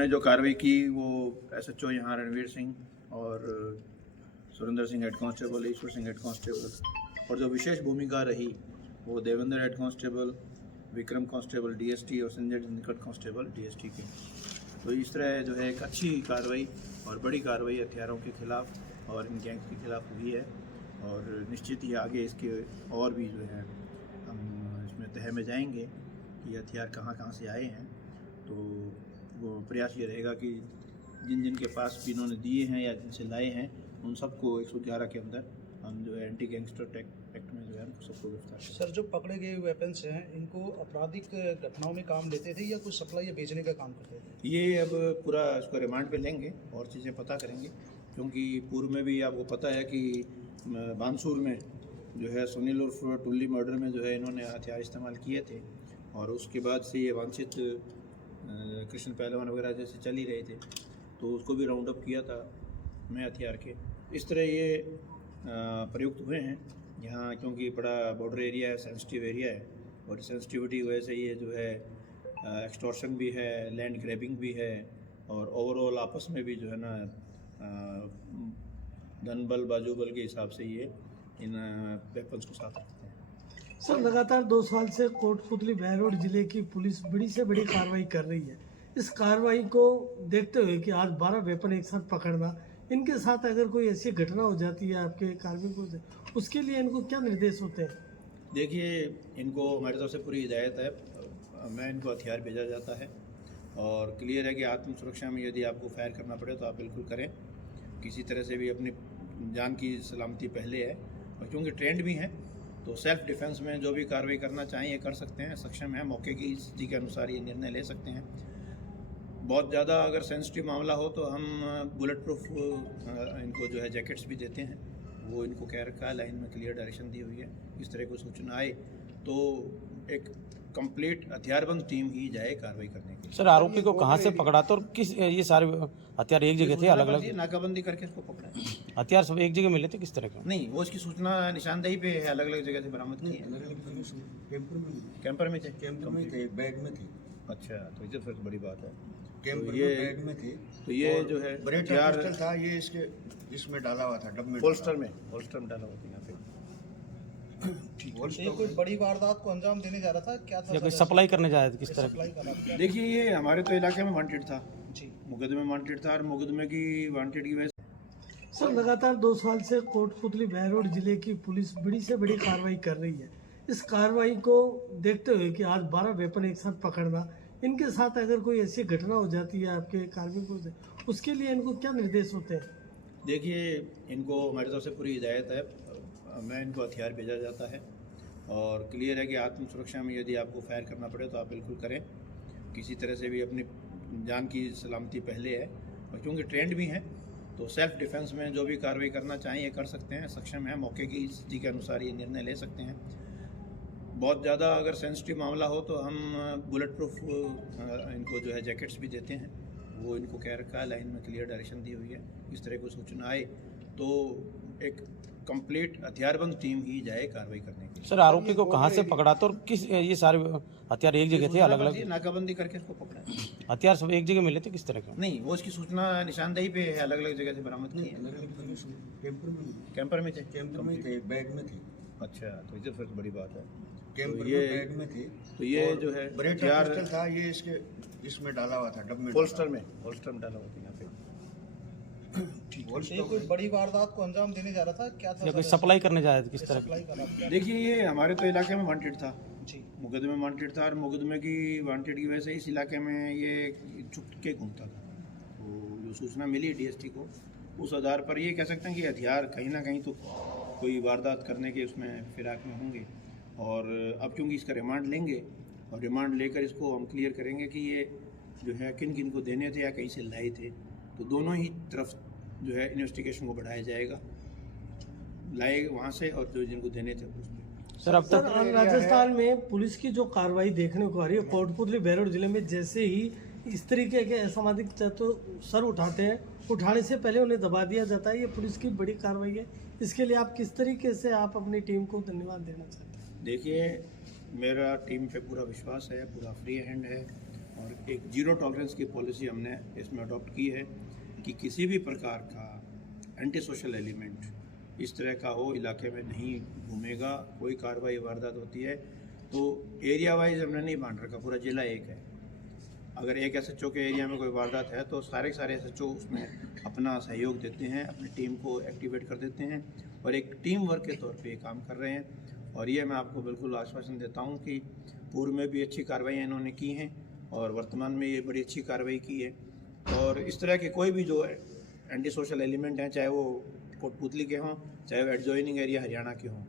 हमने जो कार्रवाई की वो SHO यहाँ रणवीर सिंह और Surendra Singh head constable, Ishwar Singh head constable, और जो विशेष भूमिका रही वो Devendra head constable, Vikram constable DST और संजय निकट कांस्टेबल DST के। तो इस तरह जो है एक अच्छी कार्रवाई और बड़ी कार्रवाई हथियारों के खिलाफ और इन गैंग्स के खिलाफ हुई है, और निश्चित ही आगे इसके और भी जो है हम इसमें तह में जाएंगे कि हथियार कहाँ कहाँ से आए हैं। तो वो प्रयास ये रहेगा कि जिन जिन के पास भी इन्होंने दिए हैं या जिनसे लाए हैं उन सबको 111 के अंदर हम जो है एंटी गैंगस्टर एक्ट में जो है उनको सबको गिरफ्तार। सर, जो पकड़े गए वेपन्स हैं इनको आपराधिक घटनाओं में काम लेते थे या कुछ सप्लाई या बेचने का काम करते थे? ये अब पूरा इसको रिमांड पे लेंगे और चीज़ें पता करेंगे, क्योंकि पूर्व में भी आपको पता है कि बानसूर में जो है सुनील उर्फ टुल्ली मर्डर में जो है इन्होंने हथियार इस्तेमाल किए थे, और उसके बाद से ये वांछित कृष्ण पहलवान वगैरह जैसे चल ही रहे थे, तो उसको भी राउंड अप किया था मैं हथियार के। इस तरह ये प्रयुक्त हुए हैं यहाँ, क्योंकि बड़ा बॉर्डर एरिया है, सेंसिटिव एरिया है, और सेंसिटिविटी की वजह से ये जो है एक्सटॉर्शन भी है, लैंड ग्रैबिंग भी है, और ओवरऑल आपस में भी जो है ना धन बल बाजू बल के हिसाब से ये इन वेपन्स को साथ रखते हैं। सर, लगातार 2 साल से कोटपुतली बहरोड जिले की पुलिस बड़ी से बड़ी कार्रवाई कर रही है। इस कार्रवाई को देखते हुए कि आज 12 वेपन एक साथ पकड़ना, इनके साथ अगर कोई ऐसी घटना हो जाती है आपके कार्मिकों से, उसके लिए इनको क्या निर्देश होते हैं? देखिए, इनको हमारी तरफ से पूरी हिदायत है, मैं इनको हथियार भेजा जाता है, और क्लियर है कि आत्म सुरक्षा में यदि आपको फायर करना पड़े तो आप बिल्कुल करें। किसी तरह से भी अपनी जान की सलामती पहले है, और क्योंकि ट्रेंड भी हैं तो सेल्फ डिफेंस में जो भी कार्रवाई करना चाहें ये कर सकते हैं, सक्षम है, मौके की स्थिति के अनुसार ये निर्णय ले सकते हैं। बहुत ज़्यादा अगर सेंसिटिव मामला हो तो हम बुलेट प्रूफ इनको जो है जैकेट्स भी देते हैं, वो इनको कह रखा है, लाइन में क्लियर डायरेक्शन दी हुई है। इस तरह कोई सूचना आए तो एक कंप्लीट हथियारबंद टीम ही जाए कार्रवाई करने के लिए। सर, आरोपी को कहाँ से पकड़ा था और किस, ये सारे हथियार एक जगह थे, अलग अलग नाकाबंदी करके इसको पकड़ा? हथियार सब एक जगह मिले थे, किस तरह के? नहीं, वो इसकी सूचना निशानदेही पे है, अलग अलग जगह से बरामद की है। कैंपर में थे, बैग में थे। अच्छा, तो ये फिर बड़ी बात है। कैंपर ये में बैग में थे, तो ये जो है हथियार था, ये इसमें डाला हुआ था, डब में, होल्स्टर में डाला हुआ था यहाँ पे। ये कोई बड़ी वारदात को अंजाम देने जा रहा था क्या था? या कोई सप्लाई करने जा रहे थे, किस तरह? सप्लाई कर रहा था? देखिए, ये हमारे तो इलाके में वांटेड था जी, मुकदमे वांटेड था, और मुकदमे की वांटेड की वजह से सर, लगातार 2 साल से कोटपुतली बहरोड जिले की पुलिस बड़ी से बड़ी कार्रवाई कर रही है। इस कार्रवाई को देखते हुए कि आज 12 वेपन एक साथ पकड़ना, इनके साथ अगर कोई ऐसी घटना हो जाती है आपके कार्मिकों से, उसके लिए इनको क्या निर्देश होते हैं? देखिए, इनको हमारी तरफ से पूरी हिदायत है, मैं इनको हथियार भेजा जाता है, और क्लियर है कि आत्म सुरक्षा में यदि आपको फायर करना पड़े तो आप बिल्कुल करें। किसी तरह से भी अपनी जान की सलामती पहले है, और क्योंकि ट्रेंड भी हैं तो सेल्फ डिफेंस में जो भी कार्रवाई करना चाहें ये कर सकते हैं, सक्षम है, मौके की स्थिति के अनुसार ये निर्णय ले सकते हैं। बहुत ज़्यादा अगर सेंसिटिव मामला हो तो हम बुलेट प्रूफ इनको जो है जैकेट्स भी देते हैं, वो इनको कह रखा है, लाइन में क्लियर डायरेक्शन दी हुई है। इस तरह कोई सूचना आए तो एक कंप्लीट हथियारबंद टीम ही जाए कार्रवाई करने के लिए। सर, आरोपी को कहाँ से पकड़ा था और किस, ये सारे हथियार एक जगह थे, अलग अलग नाकाबंदी करके इसको पकड़ा? हथियार सब एक जगह मिले थे, किस तरह के? नहीं, वो इसकी सूचना निशानदेही पे है, अलग अलग जगह से बरामद की है। कैंपर में थे, बैग में थे। अच्छा, तो ये फिर बड़ी बात है। कैंपर ये में बैग में थे, तो ये जो है हथियार था, ये इसमें डाला हुआ था, डब में, होल्स्टर में डाला हुआ था यहाँ पे। ये कोई बड़ी वारदात को अंजाम देने जा रहा था क्या था? या कोई सप्लाई करने जा रहे थे, किस तरह? सप्लाई कर रहा था? देखिए, ये हमारे तो इलाके में वांटेड था, जी, मुकदमे वांटेड था, और मुकदमे की वांटेड की वजह से इस इलाके में ये छुप के घूमता था। तो जो सूचना मिली DST को, उस आधार पर ये कह सकते हैं कि हथियार कहीं ना कहीं तो कोई वारदात करने के उसमें फिराक में होंगे, और अब क्योंकि इसका रिमांड लेंगे, और रिमांड लेकर इसको हम क्लियर करेंगे कि ये जो है किन किन को देने थे या कहीं से लाए थे, तो दोनों ही तरफ जो है इन्वेस्टिगेशन को बढ़ाया जाएगा, लाए वहाँ से और जो जिनको देने थे उसमें। सर, अब तक राजस्थान में पुलिस की जो कार्रवाई देखने को आ रही है, कोटपुतली बहरोड जिले में जैसे ही इस तरीके के असामाजिक तत्व सर उठाते हैं, उठाने से पहले उन्हें दबा दिया जाता है, ये पुलिस की बड़ी कार्रवाई है। इसके लिए आप किस तरीके से आप अपनी टीम को धन्यवाद देना चाहते हैं? देखिए, मेरा टीम पे पूरा विश्वास है, पूरा फ्री हैंड है, और एक जीरो टॉलरेंस की पॉलिसी हमने इसमें अडॉप्ट की है कि किसी भी प्रकार का एंटी सोशल एलिमेंट इस तरह का हो इलाके में नहीं घूमेगा। कोई कार्रवाई वारदात होती है तो एरिया वाइज हमने नहीं बांट रखा, पूरा जिला एक है। अगर एक SHO के एरिया में कोई वारदात है तो सारे SHO उसमें अपना सहयोग देते हैं, अपनी टीम को एक्टिवेट कर देते हैं और एक टीम वर्क के तौर पे ये काम कर रहे हैं। और ये मैं आपको बिल्कुल आश्वासन देता हूँ कि पूर्व में भी अच्छी कार्रवाई इन्होंने की हैं और वर्तमान में ये बड़ी अच्छी कार्रवाई की है। और इस तरह के कोई भी जो एंटी सोशल एलिमेंट हैं, चाहे वो कोटपुतली के हों, चाहे वो एडजॉइनिंग एरिया हरियाणा के हों,